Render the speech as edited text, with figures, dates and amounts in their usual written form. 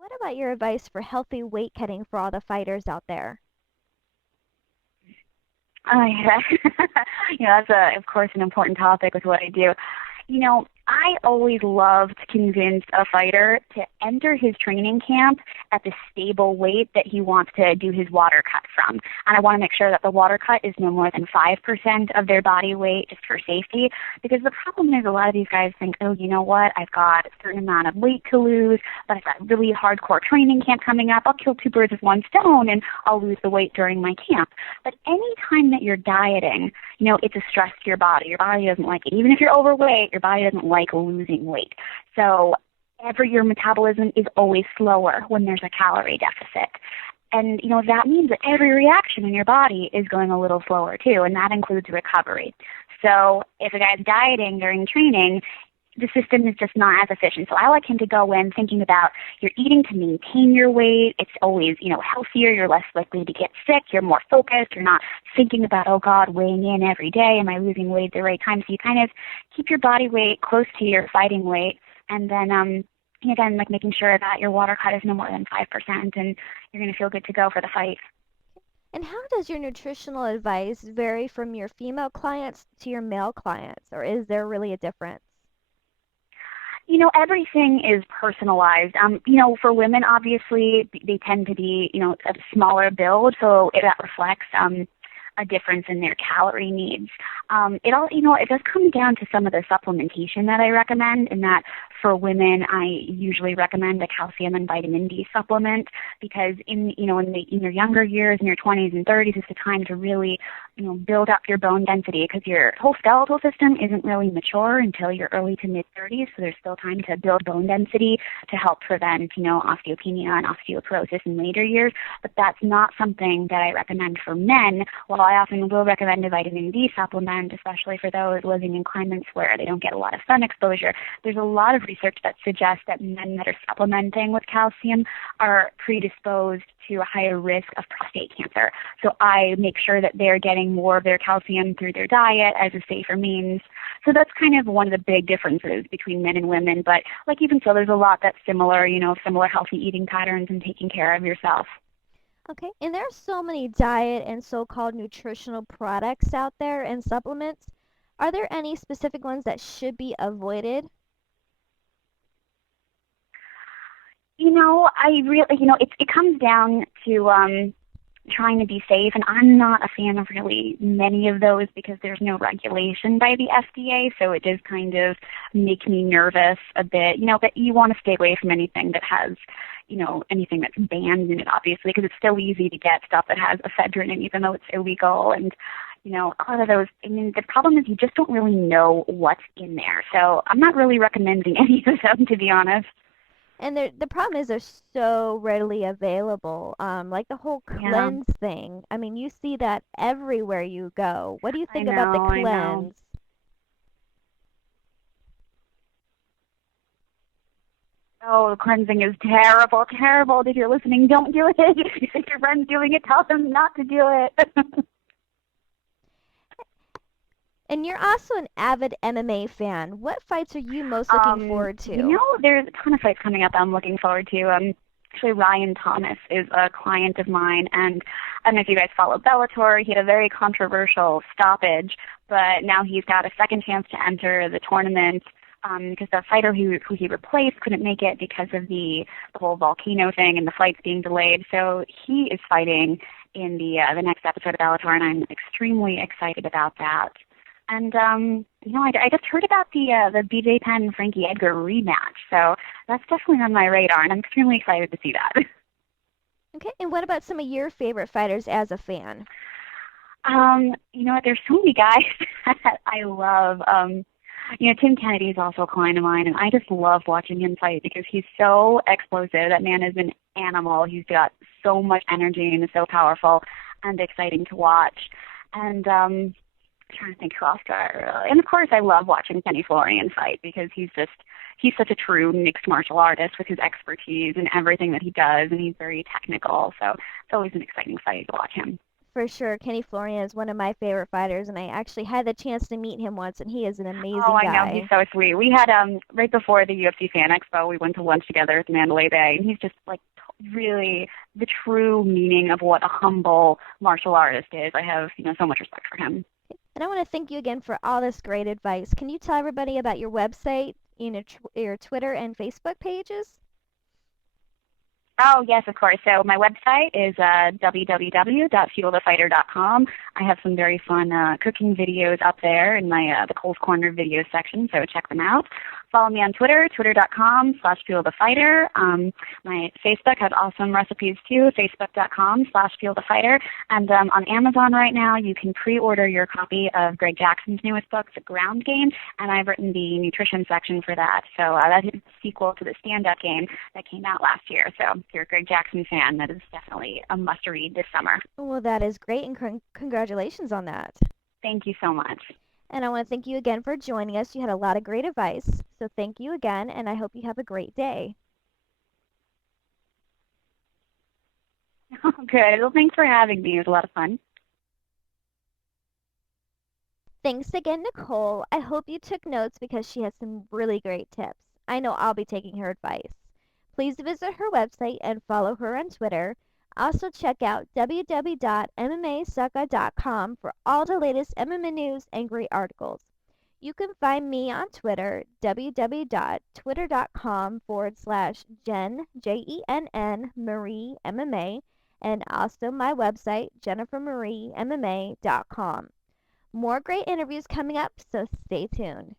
What about your advice for healthy weight cutting for all the fighters out there? Oh, yeah. That's of course an important topic with what I do. I always love to convince a fighter to enter his training camp at the stable weight that he wants to do his water cut from. And I want to make sure that the water cut is no more than 5% of their body weight just for safety. Because the problem is a lot of these guys think, oh, you know what, I've got a certain amount of weight to lose, but I've got really hardcore training camp coming up. I'll kill two birds with one stone and I'll lose the weight during my camp. But any time that you're dieting, it's a stress to your body. Your body doesn't like it. Even if you're overweight, your body doesn't like losing weight. So your metabolism is always slower when there's a calorie deficit. And, that means that every reaction in your body is going a little slower too, and that includes recovery. So if a guy's dieting during training, the system is just not as efficient. So I like him to go in thinking about you're eating to maintain your weight. It's always, healthier. You're less likely to get sick. You're more focused. You're not thinking about, oh God, weighing in every day. Am I losing weight at the right time? So you kind of keep your body weight close to your fighting weight. And then, again, like making sure that your water cut is no more than 5% and you're going to feel good to go for the fight. And how does your nutritional advice vary from your female clients to your male clients, or is there really a difference? Everything is personalized. For women, obviously, they tend to be, a smaller build, so that reflects a difference in their calorie needs. It does come down to some of the supplementation that I recommend, in that for women, I usually recommend a calcium and vitamin D supplement because in your younger years, in your 20s and 30s, is the time to really, build up your bone density because your whole skeletal system isn't really mature until your early to mid 30s. So there's still time to build bone density to help prevent, osteopenia and osteoporosis in later years. But that's not something that I recommend for men. While I often will recommend a vitamin D supplement, especially for those living in climates where they don't get a lot of sun exposure, there's a lot of research that suggests that men that are supplementing with calcium are predisposed to a higher risk of prostate cancer. So I make sure that they're getting more of their calcium through their diet as a safer means. So that's kind of one of the big differences between men and women. But even so, there's a lot that's similar, similar healthy eating patterns and taking care of yourself. Okay, and there are so many diet and so-called nutritional products out there and supplements. Are there any specific ones that should be avoided? I really, it comes down to trying to be safe, and I'm not a fan of really many of those because there's no regulation by the FDA, so it does kind of make me nervous a bit. But you want to stay away from anything that has, anything that's banned in it, obviously, because it's still easy to get stuff that has ephedrine in, even though it's illegal. And a lot of those, the problem is you just don't really know what's in there. So I'm not really recommending any of them, to be honest. And the problem is they're so readily available. Like the whole Yeah, cleanse thing. I mean, you see that everywhere you go. What do you I think about the know, I know. cleanse? Oh, cleansing is terrible, terrible. If you're listening, don't do it. If your friend's doing it, tell them not to do it. And you're also an avid MMA fan. What fights are you most looking forward to? There's a ton of fights coming up I'm looking forward to. Actually, Ryan Thomas is a client of mine, and I don't know if you guys follow Bellator. He had a very controversial stoppage, but now he's got a second chance to enter the tournament because the fighter who he replaced couldn't make it because of the whole volcano thing and the flights being delayed. So he is fighting in the next episode of Bellator, and I'm extremely excited about that. And I just heard about the BJ Penn Frankie Edgar rematch, so that's definitely on my radar, and I'm extremely excited to see that. Okay, and what about some of your favorite fighters as a fan? There's so many guys that I love. Tim Kennedy is also a client of mine, and I just love watching him fight because he's so explosive. That man is an animal. He's got so much energy and is so powerful and exciting to watch. And trying to think who else do I really. And of course, I love watching Kenny Florian fight because he's such a true mixed martial artist with his expertise and everything that he does, and he's very technical. So it's always an exciting fight to watch him. For sure, Kenny Florian is one of my favorite fighters, and I actually had the chance to meet him once, and he is an Oh, amazing I know. He's guy. so sweet. We had right before the UFC Fan Expo, we went to lunch together at the Mandalay Bay, and he's just like really the true meaning of what a humble martial artist is. I have, so much respect for him. And I want to thank you again for all this great advice. Can you tell everybody about your website, your Twitter and Facebook pages? Oh, yes, of course. So my website is www.fuelthefighter.com. I have some very fun cooking videos up there in my the Cole's Corner video section, so check them out. Follow me on Twitter, twitter.com/fuelthefighter. My Facebook has awesome recipes too, facebook.com/fuelthefighter. And on Amazon right now, you can pre-order your copy of Greg Jackson's newest book, The Ground Game, and I've written the nutrition section for that. So that is a sequel to the stand-up game that came out last year. So if you're a Greg Jackson fan, that is definitely a must-read this summer. Well, that is great, and congratulations on that. Thank you so much. And I want to thank you again for joining us. You had a lot of great advice. So thank you again, and I hope you have a great day. Good. Well, thanks for having me. It was a lot of fun. Thanks again, Nicole. I hope you took notes because she has some really great tips. I know I'll be taking her advice. Please visit her website and follow her on Twitter. Also check out www.mmasukka.com for all the latest MMA news and great articles. You can find me on Twitter, www.twitter.com/Jen, Jenn, Marie MMA, and also my website, jennifermariemma.com. More great interviews coming up, so stay tuned.